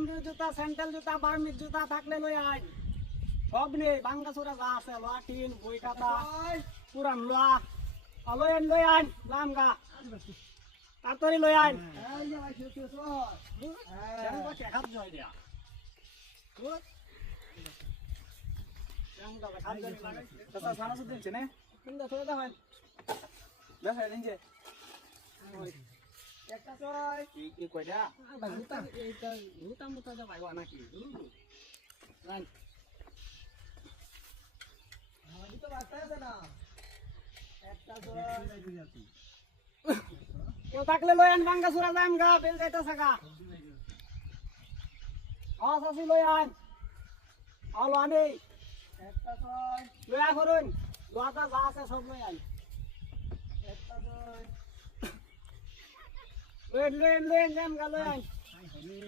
বাঙ্গির জুতা স্যান্ডেল জুতা বার্মির জুতা থাকলে লই আই সব নেই বাঙ্গা চোরা যা আছে লোয়া টিন বই খাতা পুরান লোয়া লই আইন লামগা তাড়াতাড়ি লই আইন খাপ জয় দিয়া সানা শুধু দিচ্ছে না কিন্তু থোড়া দা হয় দেখা নিচে একটা চড়াই কি কইটা জুতা এইটা জুতা মুতা যা পাইবা নাকি রান জুতা বাস্তা আছে না একটা চড়াই কেউ থাকলে লই আন বাঙ্গা চোরা যাম গা বেল যাইতা থাকা সাসি লই আন আলো আনি একটা চড়াই লয়া করুন লোয়াটা যা আছে সব লই আন একটা চড়াই লেন যাম গা লই আন